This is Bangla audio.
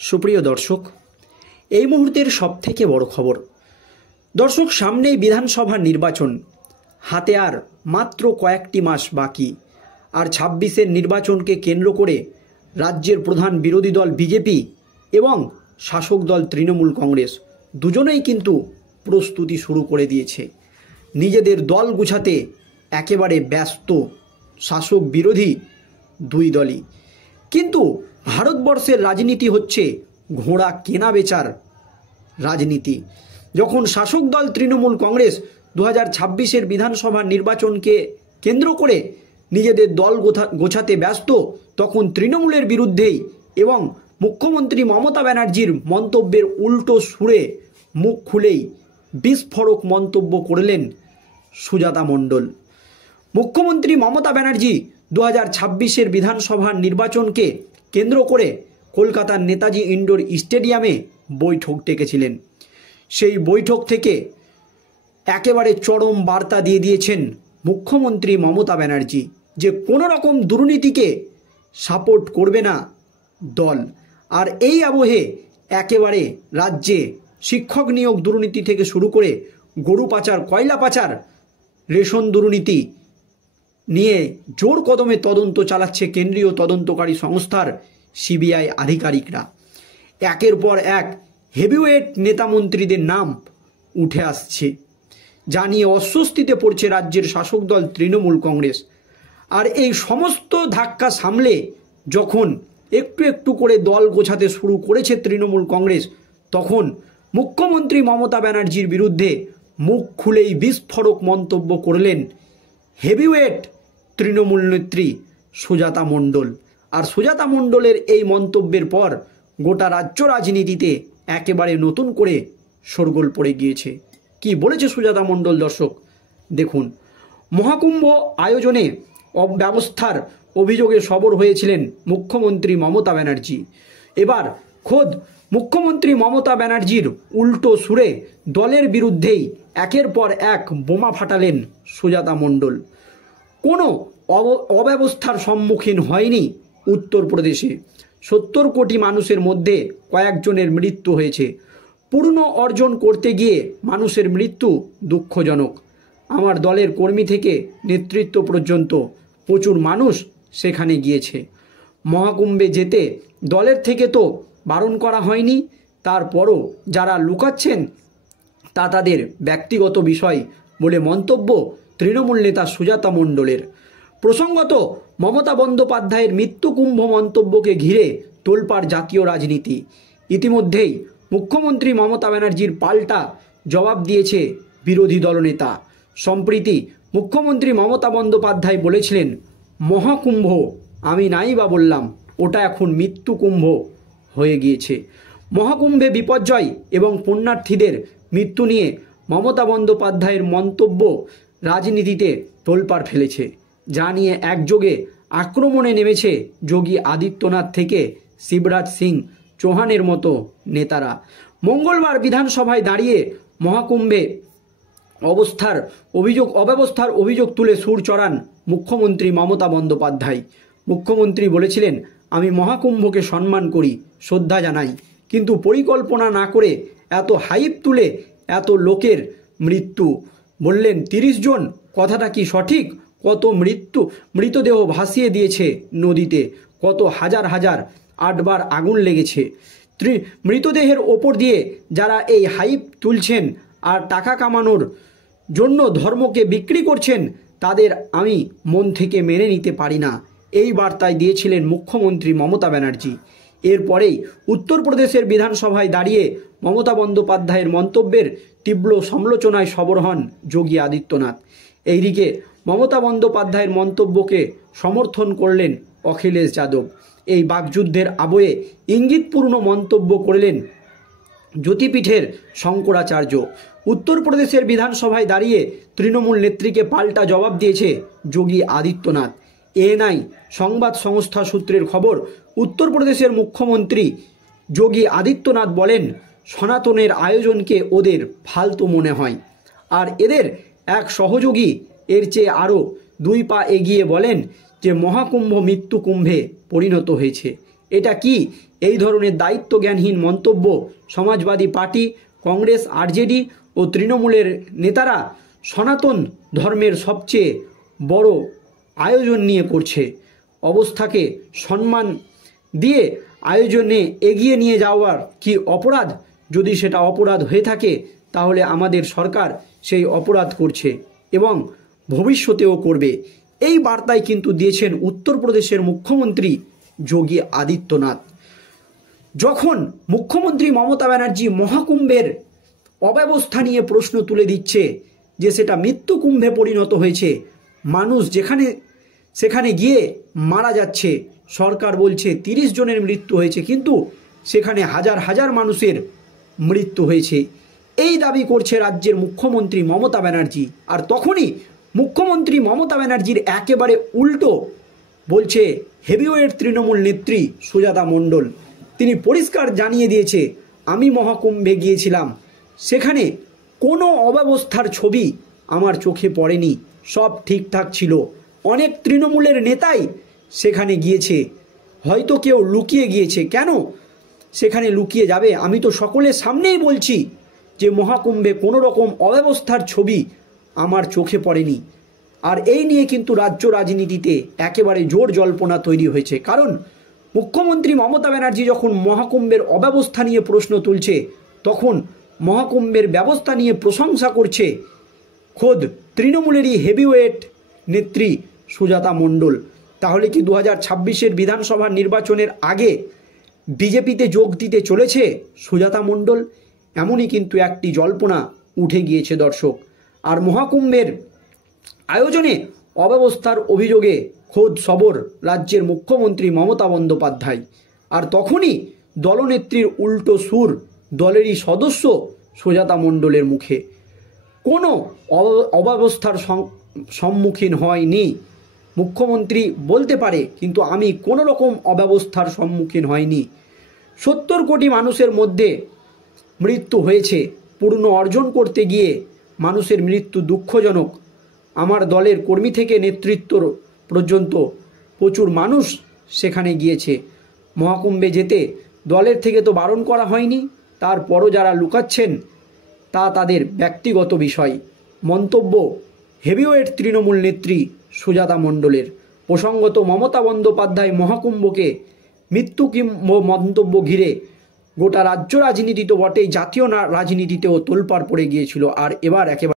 সুপ্রিয় দর্শক, এই মুহূর্তের সবথেকে বড় খবর। দর্শক, সামনেই বিধানসভা নির্বাচন, হাতে আর মাত্র কয়েকটি মাস বাকি। আর ২৬-এর নির্বাচনকে কেন্দ্র করে রাজ্যের প্রধান বিরোধী দল বিজেপি এবং শাসক দল তৃণমূল কংগ্রেস দুজনেই কিন্তু প্রস্তুতি শুরু করে দিয়েছে। নিজেদের দল গুছাতে একেবারে ব্যস্ত শাসক বিরোধী দুই দলই। কিন্তু ভারতবর্ষের রাজনীতি হচ্ছে ঘোড়া কেনা বেচার রাজনীতি। যখন শাসক দল তৃণমূল কংগ্রেস ২০২৬-এর বিধানসভা নির্বাচনকে কেন্দ্র করে নিজেদের দল গোছাতে ব্যস্ত, তখন তৃণমূলের বিরুদ্ধেই এবং মুখ্যমন্ত্রী মমতা ব্যানার্জির মন্তব্যের উল্টো সুরে মুখ খুলেই বিস্ফোরক মন্তব্য করলেন সুজাতা মণ্ডল। মুখ্যমন্ত্রী মমতা ব্যানার্জি ২০২৬-এর বিধানসভার নির্বাচনকে কেন্দ্র করে কলকাতার নেতাজি ইন্ডোর স্টেডিয়ামে বৈঠক ডেকেছিলেন। সেই বৈঠক থেকে একেবারে চরম বার্তা দিয়ে দিয়েছেন মুখ্যমন্ত্রী মমতা ব্যানার্জি যে কোনো রকম দুর্নীতিকে সাপোর্ট করবে না দল। আর এই আবহে একেবারে রাজ্যে শিক্ষক নিয়োগ দুর্নীতি থেকে শুরু করে গরু পাচার, কয়লা পাচার, রেশন দুর্নীতি নিয়ে জোর কদমে তদন্ত চালাচ্ছে কেন্দ্রীয় তদন্তকারী সংস্থার সিবিআই আধিকারিকরা। একের পর এক হেভিওয়েট নেতামন্ত্রীদের নাম উঠে আসছে, যা নিয়ে অস্বস্তিতে পড়ছে রাজ্যের শাসক দল তৃণমূল কংগ্রেস। আর এই সমস্ত ধাক্কা সামলে যখন একটু একটু করে দল গোছাতে শুরু করেছে তৃণমূল কংগ্রেস, তখন মুখ্যমন্ত্রী মমতা ব্যানার্জির বিরুদ্ধে মুখ খুলেই বিস্ফোরক মন্তব্য করলেন হেভিওয়েট তৃণমূল নেত্রী সুজাতা মণ্ডল। আর সুজাতা মণ্ডলের এই মন্তব্যের পর গোটা রাজ্য রাজনীতিতে একেবারে নতুন করে শোরগোল পড়ে গিয়েছে। কি বলেছে সুজাতা মণ্ডল দর্শক দেখুন। মহাকুম্ভ আয়োজনে অব্যবস্থার অভিযোগে সরব হয়েছিলেন মুখ্যমন্ত্রী মমতা ব্যানার্জি। এবার খোদ মুখ্যমন্ত্রী মমতা ব্যানার্জির উল্টো সুরে দলের বিরুদ্ধেই একের পর এক বোমা ফাটালেন সুজাতা মণ্ডল। কোনো অব্যবস্থার সম্মুখীন হয়নি উত্তরপ্রদেশে। ৭০ কোটি মানুষের মধ্যে কয়েকজনের মৃত্যু হয়েছে। পূর্ণ অর্জন করতে গিয়ে মানুষের মৃত্যু দুঃখজনক। আমার দলের কর্মী থেকে নেতৃত্ব পর্যন্ত প্রচুর মানুষ সেখানে গিয়েছে। মহাকুম্ভে যেতে দলের থেকে তো বারণ করা হয়নি, তারপরও যারা লুকাচ্ছেন তা তাদের ব্যক্তিগত বিষয় বলে মন্তব্য তৃণমূল নেতা সুজাতা মণ্ডলের। প্রসঙ্গত, মমতা বন্দ্যোপাধ্যায়ের মৃত্যুকুম্ভ মন্তব্যকে ঘিরে তোলপাড় জাতীয় রাজনীতি। ইতিমধ্যেই মুখ্যমন্ত্রী মমতা ব্যানার্জির পাল্টা জবাব দিয়েছে বিরোধী দলনেতা। সম্প্রতি মুখ্যমন্ত্রী মমতা বন্দ্যোপাধ্যায় বলেছিলেন, মহাকুম্ভ আমি নাই বা বললাম, ওটা এখন মৃত্যুকুম্ভ হয়ে গিয়েছে। মহাকুম্ভে বিপর্যয় এবং পুণ্যার্থীদের মৃত্যু নিয়ে মমতা বন্দ্যোপাধ্যায়ের মন্তব্য রাজনীতিতে তোলপাড় ফেলেছে, যা নিয়ে একযোগে আক্রমণে নেমেছে যোগী আদিত্যনাথ থেকে শিবরাজ সিং চৌহানের মতো নেতারা। মঙ্গলবার বিধানসভায় দাঁড়িয়ে মহাকুম্ভে অব্যবস্থার অভিযোগ তুলে সুর চড়ান মুখ্যমন্ত্রী মমতা বন্দ্যোপাধ্যায়। মুখ্যমন্ত্রী বলেছিলেন, আমি মহাকুম্ভকে সম্মান করি, শ্রদ্ধা জানাই, কিন্তু পরিকল্পনা না করে এত হাইপ তুলে এত লোকের মৃত্যু বললেন ৩০ জন, কথাটা কি সঠিক? কত মৃতদেহ ভাসিয়ে দিয়েছে নদীতে, কত হাজার হাজার ৮ বার আগুন লেগেছে। মৃতদেহের ওপর দিয়ে যারা এই হাইপ তুলছেন আর টাকা কামানোর জন্য ধর্মকে বিক্রি করছেন, তাদের আমি মন থেকে মেনে নিতে পারি না, এই বার্তায় দিয়েছিলেন মুখ্যমন্ত্রী মমতা ব্যানার্জি। এরপরেই উত্তরপ্রদেশের বিধানসভায় দাঁড়িয়ে মমতা বন্দ্যোপাধ্যায়ের মন্তব্যের তীব্র সমালোচনায় সরব হন যোগী আদিত্যনাথ। এইদিকে মমতা বন্দ্যোপাধ্যায়ের মন্তব্যকে সমর্থন করলেন অখিলেশ যাদব। এই বাকযুদ্ধের আবহে ইঙ্গিতপূর্ণ মন্তব্য করলেন জ্যোতিপীঠের শঙ্করাচার্য। উত্তরপ্রদেশের বিধানসভায় দাঁড়িয়ে তৃণমূল নেত্রীকে পাল্টা জবাব দিয়েছে যোগী আদিত্যনাথ। এএনআই সংবাদ সংস্থা সূত্রের খবর, উত্তরপ্রদেশের মুখ্যমন্ত্রী যোগী আদিত্যনাথ বলেন, সনাতনের আয়োজনকে ওদের ফালতু মনে হয়। আর এদের এক সহযোগী এর চেয়ে আরও 2 পা এগিয়ে বলেন যে মহাকুম্ভ মৃত্যুকুম্ভে পরিণত হয়েছে। এটা কি এই ধরনের দায়িত্বজ্ঞানহীন মন্তব্য সমাজবাদী পার্টি, কংগ্রেস, আরজেডি ও তৃণমূলের নেতারা সনাতন ধর্মের সবচেয়ে বড় আয়োজন নিয়ে করছে। অবস্থাকে সম্মান দিয়ে আয়োজনে এগিয়ে নিয়ে যাওয়ার কি অপরাধ? যদি সেটা অপরাধ হয়ে থাকে তাহলে আমাদের সরকার সেই অপরাধ করছে এবং ভবিষ্যতেও করবে। এই বার্তাই কিন্তু দিয়েছেন উত্তরপ্রদেশের মুখ্যমন্ত্রী যোগী আদিত্যনাথ। যখন মুখ্যমন্ত্রী মমতা ব্যানার্জি মহাকুম্ভের অব্যবস্থা নিয়ে প্রশ্ন তুলে দিচ্ছে যে সেটা মৃত্যুকুম্ভে পরিণত হয়েছে, মানুষ সেখানে গিয়ে মারা যাচ্ছে, সরকার বলছে 30 জনের মৃত্যু হয়েছে, কিন্তু সেখানে হাজার হাজার মানুষের মৃত্যু হয়েছে, এই দাবি করছে রাজ্যের মুখ্যমন্ত্রী মমতা ব্যানার্জি। আর তখনই মুখ্যমন্ত্রী মমতা ব্যানার্জির একেবারে উল্টো বলছে হেভিওয়েট তৃণমূল নেত্রী সুজাতা মণ্ডল। তিনি পরিষ্কার জানিয়ে দিয়েছে, আমি মহাকুম্ভে গিয়েছিলাম, সেখানে কোনো অব্যবস্থার ছবি আমার চোখে পড়েনি, সব ঠিকঠাক ছিল। অনেক তৃণমূলের নেতাই সেখানে গিয়েছে, হয়তো কেউ লুকিয়ে গিয়েছে। কেন সেখানে লুকিয়ে যাবে? আমি তো সকলের সামনেই বলছি যে মহাকুম্ভে কোনো রকম অব্যবস্থার ছবি আমার চোখে পড়েনি। আর এই নিয়ে কিন্তু রাজ্য রাজনীতিতে একেবারে জোর জল্পনা তৈরি হয়েছে। কারণ মুখ্যমন্ত্রী মমতা ব্যানার্জি যখন মহাকুম্ভের অব্যবস্থা নিয়ে প্রশ্ন তুলছে, তখন মহাকুম্ভের ব্যবস্থা নিয়ে প্রশংসা করছে খোদ তৃণমূলেরই হেভিওয়েট নেত্রী সুজাতা মণ্ডল। তাহলে কি 2026-এর বিধানসভা নির্বাচনের আগে বিজেপিতে যোগ দিতে চলেছে সুজাতা মণ্ডল? এমনই কিন্তু একটি জল্পনা উঠে গিয়েছে দর্শক। আর মহাকুম্ভের আয়োজনে অব্যবস্থার অভিযোগে খোদ সবর রাজ্যের মুখ্যমন্ত্রী মমতা বন্দ্যোপাধ্যায়। আর তখনই দলনেত্রীর উল্টো সুর দলেরই সদস্য সুজাতা মণ্ডলের মুখে। কোনো অব্যবস্থার সম্মুখীন হয়নি। মুখ্যমন্ত্রী বলতে পারে, কিন্তু আমি কোনো রকম অব্যবস্থার সম্মুখীন হয়নি। 70 কোটি মানুষের মধ্যে মৃত্যু হয়েছে, পূর্ণ অর্জন করতে গিয়ে মানুষের মৃত্যু দুঃখজনক। আমার দলের কর্মী থেকে নেতৃত্ব পর্যন্ত প্রচুর মানুষ সেখানে গিয়েছে। মহাকুম্ভে যেতে দলের থেকে তো বারণ করা হয়নি, তারপরও যারা লুকাচ্ছেন তা তাদের ব্যক্তিগত বিষয়। মন্তব্য হেভিওয়েট তৃণমূল নেত্রী সুজাতা মণ্ডলের। প্রসঙ্গত মমতা বন্দ্যোপাধ্যায় মহাকুম্ভকে মৃত্যুকুম্ভ মন্তব্য ঘিরে গোটা রাজ্য রাজনীতি তো বটেই, জাতীয় রাজনীতিতেও তোলপাড় পড়ে গিয়েছিল। আর এবার একেবারে